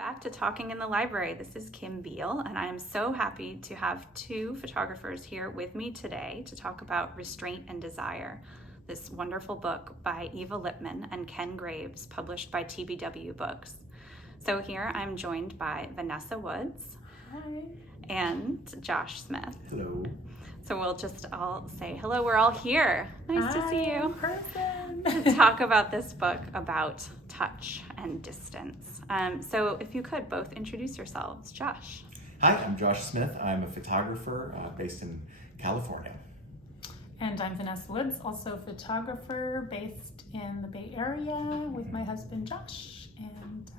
back to Talking in the Library. This is Kim Beil, and I am so happy to have two photographers here with me today to talk about Restraint and Desire, this wonderful book by Eva Lipman and Ken Graves, published by TBW Books. So here I'm joined by Vanessa Woods. Hi. And Josh Smith. Hello. So we'll just all say hello. We're all here. Nice to see you. Person. To talk about this book about touch and distance. So if you could both introduce yourselves. Josh. Hi, I'm Josh Smith. I'm a photographer based in California. And I'm Vanessa Woods, also a photographer based in the Bay Area with my husband Josh. And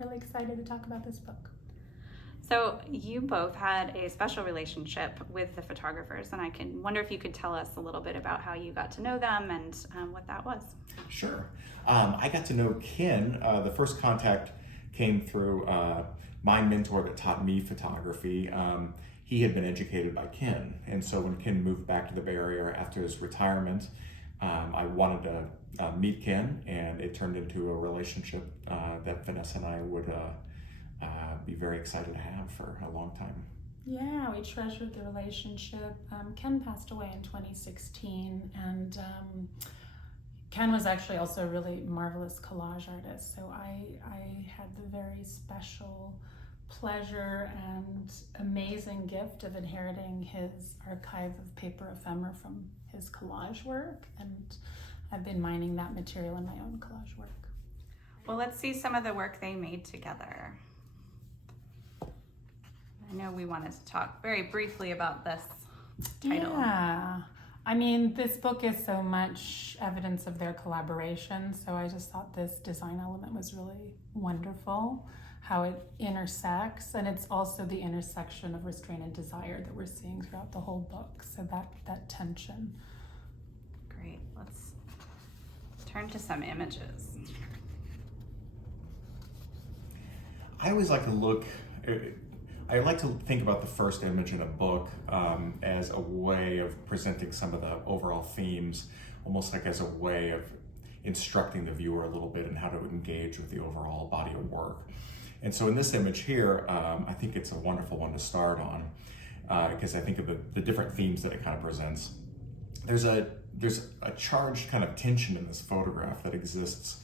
really excited to talk about this book. So you both had a special relationship with the photographers, and I can wonder if you could tell us a little bit about how you got to know them and what that was. Sure. I got to know Ken. The first contact came through my mentor that taught me photography. He had been educated by Ken, and so when Ken moved back to the Bay Area after his retirement, I wanted to meet Ken, and it turned into a relationship that Vanessa and I would be very excited to have for a long time. Yeah, we treasured the relationship. Ken passed away in 2016, and Ken was actually also a really marvelous collage artist. So I had the very special pleasure and amazing gift of inheriting his archive of paper ephemera from his collage work, and I've been mining that material in my own collage work. Well, let's see some of the work they made together. I know we wanted to talk very briefly about this title. Yeah, I mean, this book is so much evidence of their collaboration, so I just thought this design element was really wonderful, how it intersects, and it's also the intersection of restraint and desire that we're seeing throughout the whole book, so that tension. Great, let's turn to some images. I always like to look, I like to think about the first image in a book as a way of presenting some of the overall themes, almost like as a way of instructing the viewer a little bit in how to engage with the overall body of work. And so in this image here, I think it's a wonderful one to start on because I think of the different themes that it kind of presents. There's a charged kind of tension in this photograph that exists,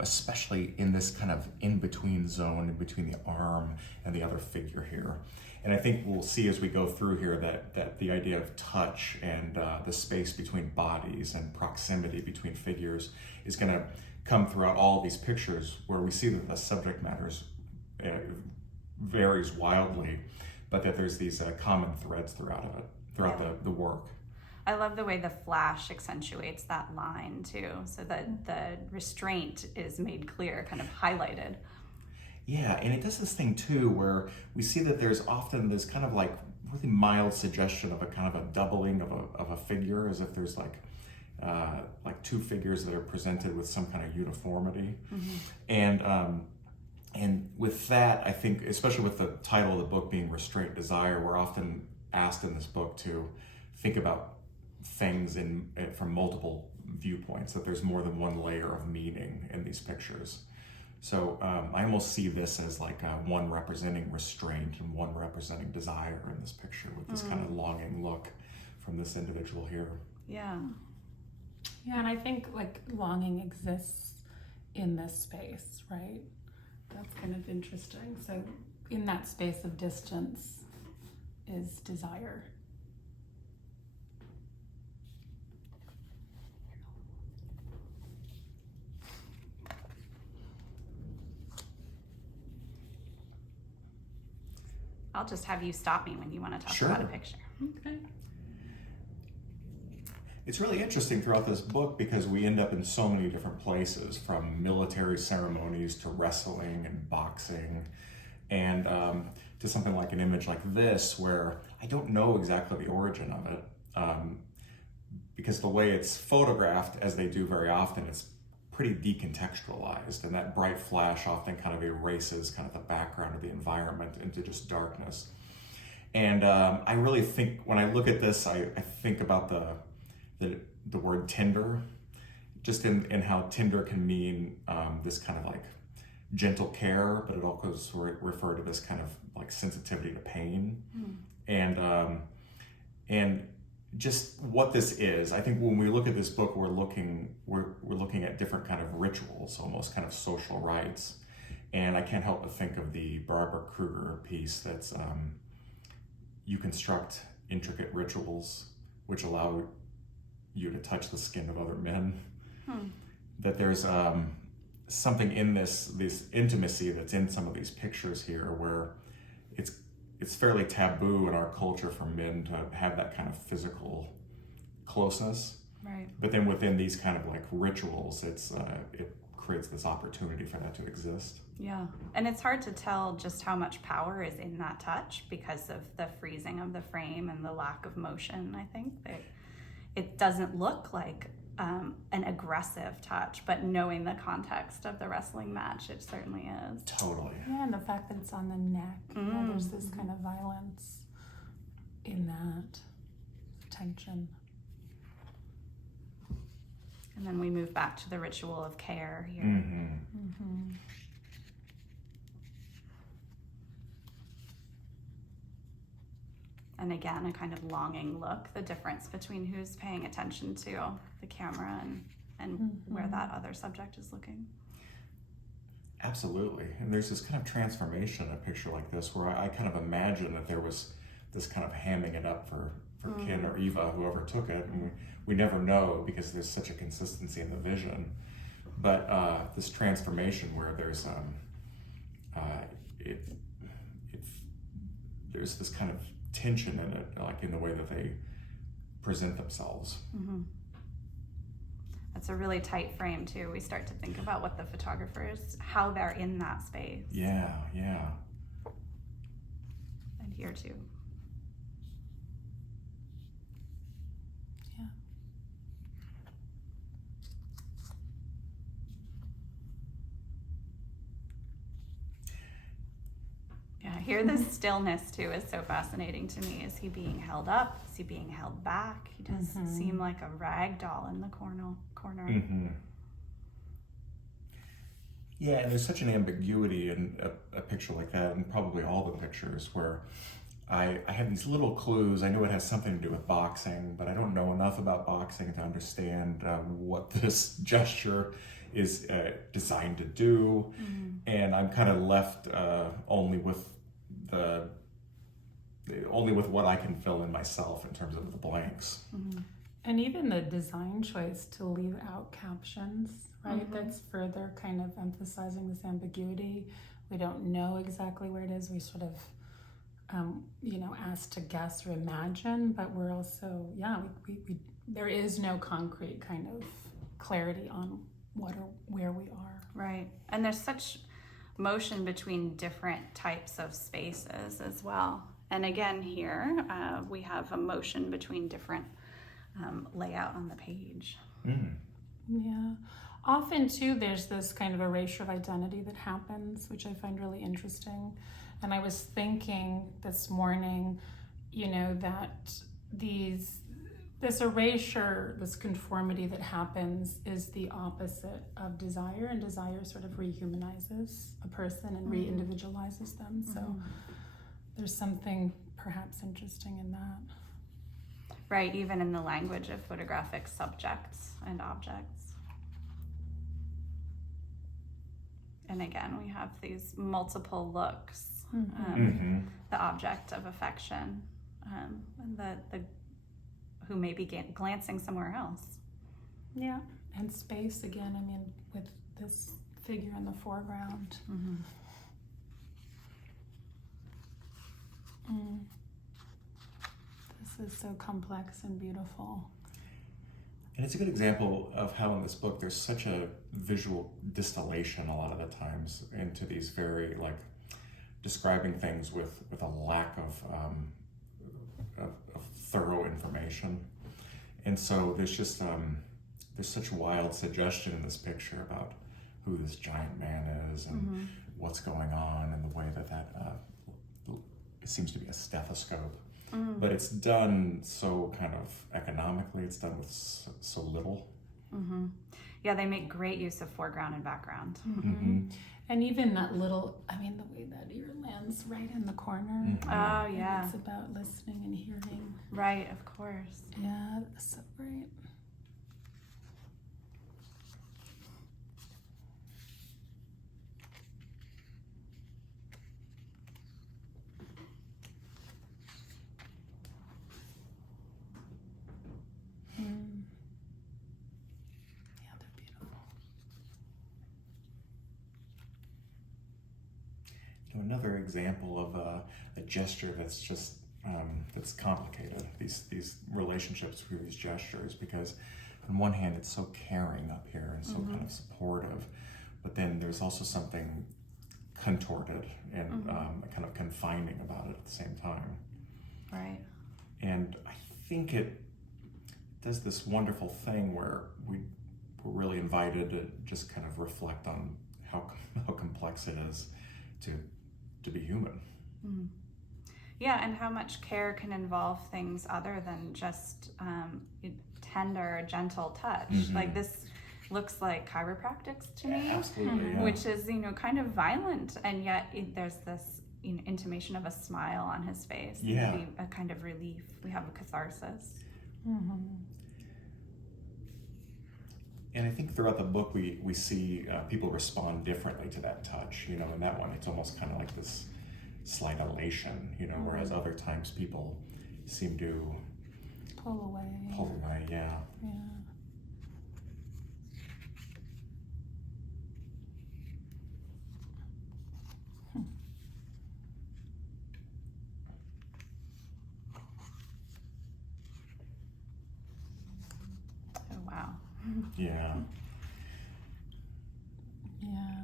especially in this kind of in-between zone, in between the arm and the other figure here. And I think we'll see as we go through here that the idea of touch and the space between bodies and proximity between figures is going to come throughout all these pictures, where we see that the subject matter varies wildly, but that there's these common threads throughout the work. I love the way the flash accentuates that line too, so that the restraint is made clear, kind of highlighted. Yeah, and it does this thing too where we see that there's often this kind of like really mild suggestion of a kind of a doubling of a figure, as if there's like two figures that are presented with some kind of uniformity. Mm-hmm. And with that, I think, especially with the title of the book being Restraint and Desire, we're often asked in this book to think about things from multiple viewpoints, that there's more than one layer of meaning in these pictures. So I almost see this as like one representing restraint and one representing desire in this picture, with this kind of longing look from this individual here. Yeah. Yeah, and I think like longing exists in this space, right? That's kind of interesting. So in that space of distance is desire. I'll just have you stop me when you want to talk Sure. about a picture. Okay. It's really interesting throughout this book because we end up in so many different places, from military ceremonies to wrestling and boxing, and to something like an image like this, where I don't know exactly the origin of it, because the way it's photographed, as they do very often, it's pretty decontextualized, and that bright flash often kind of erases kind of the background of the environment into just darkness. And I really think, when I look at this, I think about the word tender, just in how tender can mean this kind of like gentle care, but it also is referred to this kind of like sensitivity to pain. And just what this is. I think when we look at this book, we're looking at different kind of rituals, almost kind of social rites. And I can't help but think of the Barbara Kruger piece that's you construct intricate rituals which allow you to touch the skin of other men. That there's something in this intimacy that's in some of these pictures here where it's fairly taboo in our culture for men to have that kind of physical closeness. Right. But then within these kind of like rituals, it creates this opportunity for that to exist. Yeah. And it's hard to tell just how much power is in that touch because of the freezing of the frame and the lack of motion. I think that it doesn't look like an aggressive touch, but knowing the context of the wrestling match, it certainly is. Totally. Yeah, and the fact that it's on the neck, there's this kind of violence in that tension. And then we move back to the ritual of care here. And again, a kind of longing look, the difference between who's paying attention to the camera and where that other subject is looking. Absolutely. And there's this kind of transformation in a picture like this where I kind of imagine that there was this kind of hamming it up for Ken or Eva, whoever took it. And we never know because there's such a consistency in the vision. But this transformation where there's there's this kind of tension in it, like in the way that they present themselves. That's a really tight frame too. We start to think about what the photographers, how they're in that space. Yeah. And here too. Yeah. Yeah, here the stillness too is so fascinating to me. Is he being held up? Is he being held back? He does seem like a rag doll in the corner. Yeah, and there's such an ambiguity in a picture like that, and probably all the pictures, where I have these little clues. I know it has something to do with boxing, but I don't know enough about boxing to understand what this gesture is designed to do. And I'm kind of left only with what I can fill in myself in terms of the blanks. And even the design choice to leave out captions, right? That's further kind of emphasizing this ambiguity. We don't know exactly where it is. We sort of, asked to guess or imagine, but we're also, we there is no concrete kind of clarity on what or where we are. Right. And there's such motion between different types of spaces as well. And again, here we have a motion between different layout on the page. Yeah. Often, too, there's this kind of erasure of identity that happens, which I find really interesting. And I was thinking this morning, that this erasure, this conformity that happens is the opposite of desire, and desire sort of rehumanizes a person and re-individualizes them. So there's something perhaps interesting in that. Right, even in the language of photographic subjects and objects. And again, we have these multiple looks, the object of affection, and the who may be glancing somewhere else. Yeah, and space again, with this figure in the foreground. This is so complex and beautiful. And it's a good example of how in this book there's such a visual distillation a lot of the times into these very describing things with a lack of thorough information. And so there's just there's such wild suggestion in this picture about who this giant man is and what's going on, and the way that it seems to be a stethoscope. But it's done so kind of economically. It's done with so little. Yeah, they make great use of foreground and background. And even that little, I mean, the way that ear lands right in the corner. Mm-hmm. Oh, yeah. It's about listening and hearing. Right, of course. Yeah, that's so great. Yeah, they're beautiful. Another example of a gesture that's just that's complicated. These relationships through these gestures, because on one hand it's so caring up here and so kind of supportive, but then there's also something contorted and kind of confining about it at the same time. Right. And I think it does this wonderful thing where we're really invited to just kind of reflect on how complex it is to be human. Mm. Yeah, and how much care can involve things other than just tender, gentle touch. Like this looks like chiropractics to me, Absolutely, yeah. which is, kind of violent, and yet there's this intimation of a smile on his face. Yeah. Maybe a kind of relief. We have a catharsis. And I think throughout the book we see people respond differently to that touch. In that one it's almost kind of like this slight elation, whereas other times people seem to Pull away. Yeah. Yeah. Oh, wow. Yeah. Yeah.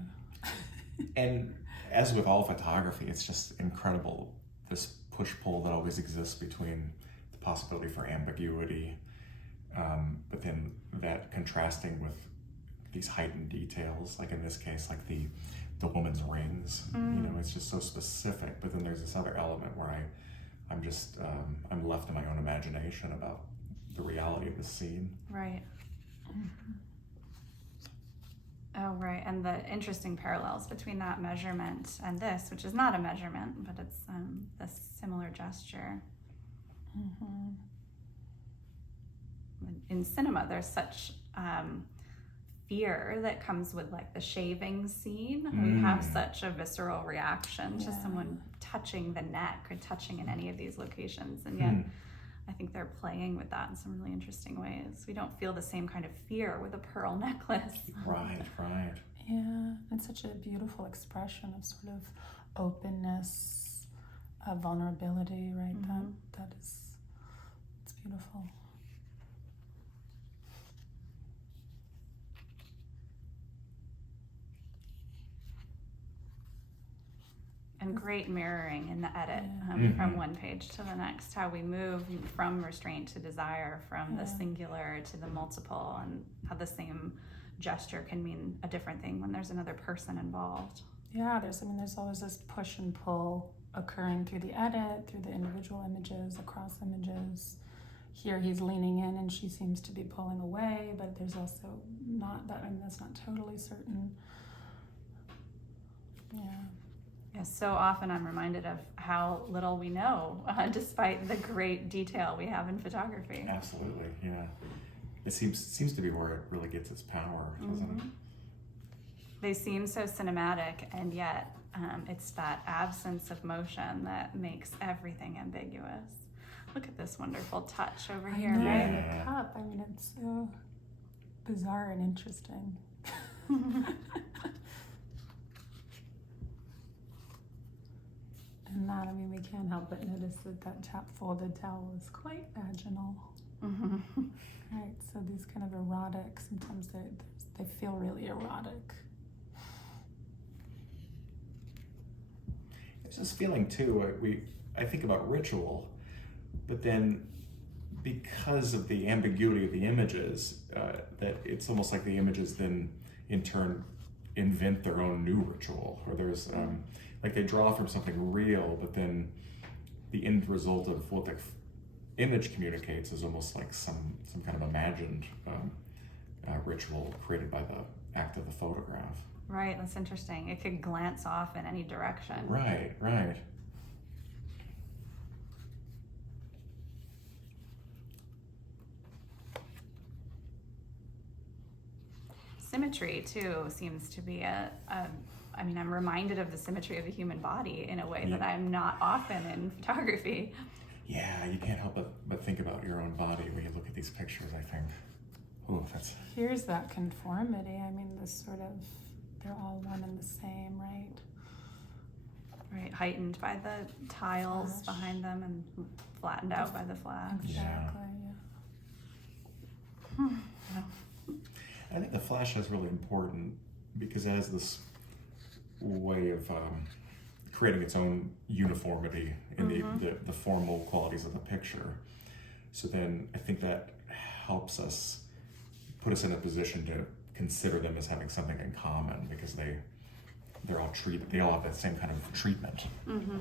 And as with all photography, it's just incredible, this push-pull that always exists between the possibility for ambiguity, but then that contrasting with these heightened details, like in this case, like the woman's rings. It's just so specific, but then there's this other element where I'm just I'm left in my own imagination about the reality of the scene. Right. Oh, right. And the interesting parallels between that measurement and this, which is not a measurement, but it's a similar gesture. In cinema, there's such fear that comes with like the shaving scene. We have such a visceral reaction to someone touching the neck or touching in any of these locations. And yet I think they're playing with that in some really interesting ways. We don't feel the same kind of fear with a pearl necklace. Right. Yeah, it's such a beautiful expression of sort of openness, vulnerability, right? That is, it's beautiful. And great mirroring in the edit from one page to the next, how we move from restraint to desire, from the singular to the multiple, and how the same gesture can mean a different thing when there's another person involved. Yeah, there's always this push and pull occurring through the edit, through the individual images, across images. Here he's leaning in and she seems to be pulling away, but there's also not that, that's not totally certain. Yeah. Yes, so often I'm reminded of how little we know, despite the great detail we have in photography. Absolutely, yeah. It seems to be where it really gets its power, doesn't it? They seem so cinematic, and yet it's that absence of motion that makes everything ambiguous. Look at this wonderful touch over here, right? The cup. It's so bizarre and interesting. And that, we can't help but notice that folded towel is quite vaginal. Right, so these kind of erotic, sometimes they feel really erotic. There's this feeling too, I think about ritual, but then because of the ambiguity of the images, that it's almost like the images then in turn invent their own new ritual, or there's like they draw from something real, but then the end result of what the image communicates is almost like some kind of imagined ritual created by the act of the photograph. Right, that's interesting. It could glance off in any direction. Right, right. Symmetry too seems to be I mean, I'm reminded of the symmetry of the human body in a way that I'm not often in photography. Yeah, you can't help but think about your own body when you look at these pictures, I think. Oh, that's... Here's that conformity. I mean, this sort of, they're all one and the same, right? Right, heightened by the tiles Flash. behind them and flattened out by the flash. Exactly, Yeah. I think the flash is really important because it has this way of creating its own uniformity in the formal qualities of the picture. So then I think that helps us put us in a position to consider them as having something in common because they're all treated, they all have that same kind of treatment. Mm-hmm.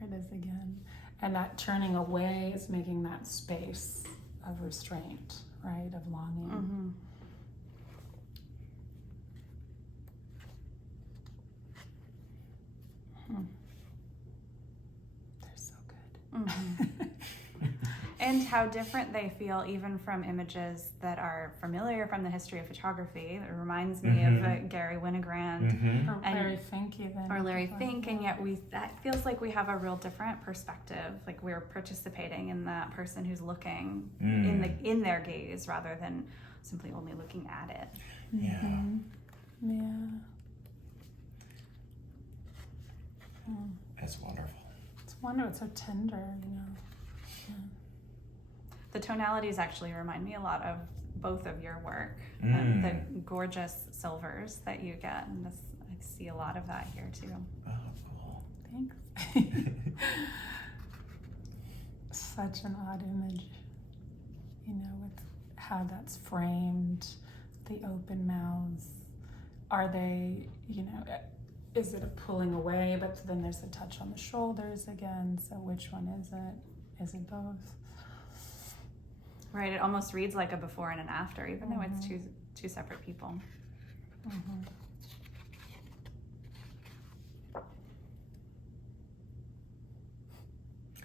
There it is again. And that turning away is making that space of restraint, right? Of longing. Mm-hmm. They're so good. Mm-hmm. And how different they feel even from images that are familiar from the history of photography. It reminds me of Gary Winogrand Or Larry Fink even. or Larry Fink, and yet that feels like we have a real different perspective. Like we're participating in that person who's looking in their gaze rather than simply only looking at it. Yeah. Yeah. That's wonderful. It's wonderful. It's so tender, you know. Yeah. The tonalities actually remind me a lot of both of your work. The gorgeous silvers that you get, and I see a lot of that here too. Oh, cool. Thanks. Such an odd image, you know, with how that's framed, the open mouths. Are they, you know, is it a pulling away, but then there's a touch on the shoulders again, so which one is it? Is it both? Right, it almost reads like a before and an after, even though it's two separate people.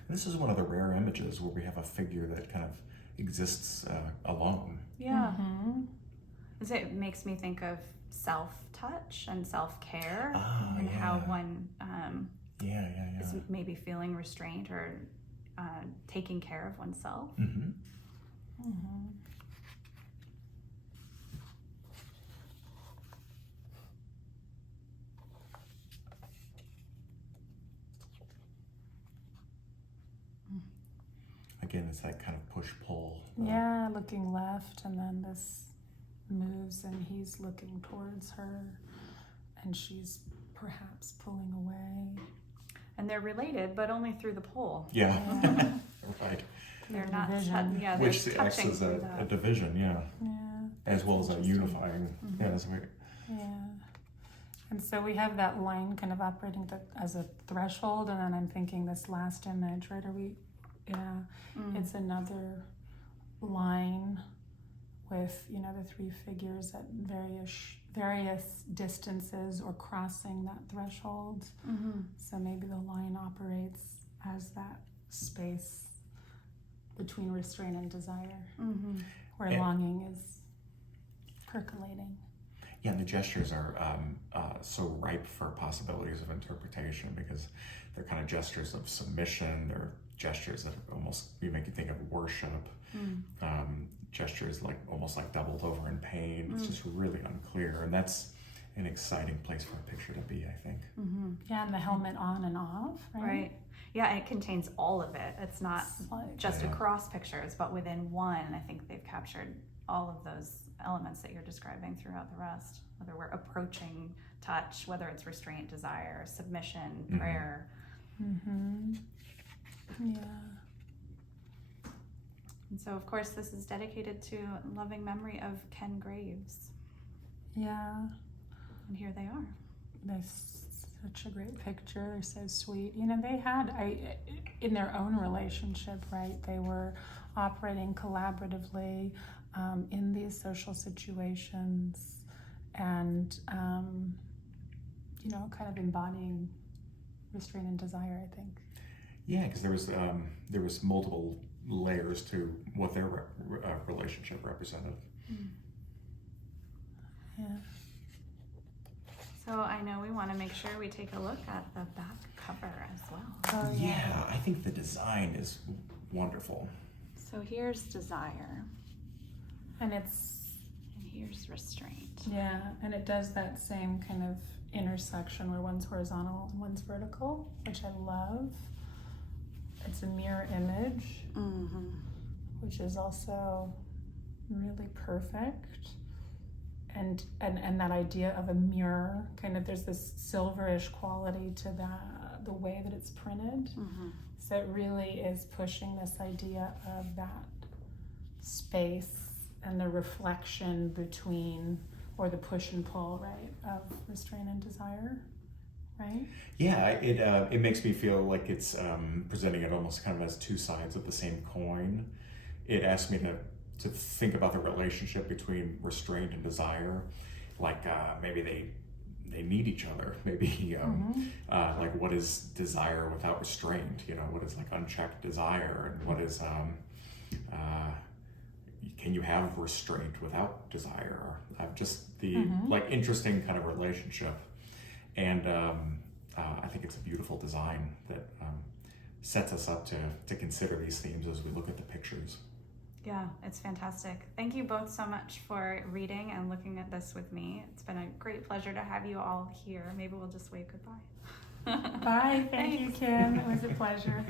This is one of the rare images where we have a figure that kind of exists alone. Yeah. It makes me think of self-touch and self-care and how one is maybe feeling restraint or taking care of oneself. Again, it's that kind of push-pull. Yeah, looking left, and then this moves and he's looking towards her and she's perhaps pulling away. And they're related, but only through the pull. Yeah. Right. They're not Division. they're Which acts touching as through a that. division, Yeah. as well as a unifying. Yeah, so Yeah. And so we have that line kind of operating as a threshold, and then I'm thinking this last image, right? It's another line with, you know, the three figures at various distances or crossing that threshold. So maybe the line operates as that space between restraint and desire, where longing is percolating. Yeah, and the gestures are so ripe for possibilities of interpretation because they're kind of gestures of submission. They're gestures that almost make you think of worship. Gestures like almost like doubled over in pain. It's just really unclear, and that's an exciting place for a picture to be, I think. Yeah, and the helmet on and off, right? Right. Yeah, and it contains all of it. It's not just across pictures, but within one, I think they've captured all of those elements that you're describing throughout the rest. Whether we're approaching touch, whether it's restraint, desire, submission, prayer. Yeah. And so, of course, this is dedicated to loving memory of Ken Graves. Yeah. And here they are. They're so Such a great picture. They're so sweet. You know, they had, in their own relationship, right? They were operating collaboratively in these social situations, and you know, kind of embodying restraint and desire, I think. Yeah, because there was multiple layers to what their relationship represented. Mm. Yeah. So I know we want to make sure we take a look at the back cover as well. Oh, Yeah, I think the design is wonderful. So here's desire, And here's restraint. yeah, and it does that same kind of intersection where one's horizontal and one's vertical, which I love. It's a mirror image, Mm-hmm. which is also really perfect. And that idea of a mirror, kind of, there's this silverish quality to the way that it's printed. Mm-hmm. So it really is pushing this idea of that space and the reflection between, or the push and pull, right, of restraint and desire, right? Yeah, it makes me feel like it's presenting it almost kind of as two sides of the same coin. It asks me to think about the relationship between restraint and desire, like maybe they meet each other. Maybe like, what is desire without restraint? You know, what is like unchecked desire, and what is can you have restraint without desire? Just the like interesting kind of relationship, and I think it's a beautiful design that sets us up to consider these themes as we look at the pictures. Yeah, it's fantastic. Thank you both so much for reading and looking at this with me. It's been a great pleasure to have you all here. Maybe we'll just wave goodbye. Bye. Thank you, Kim. It was a pleasure.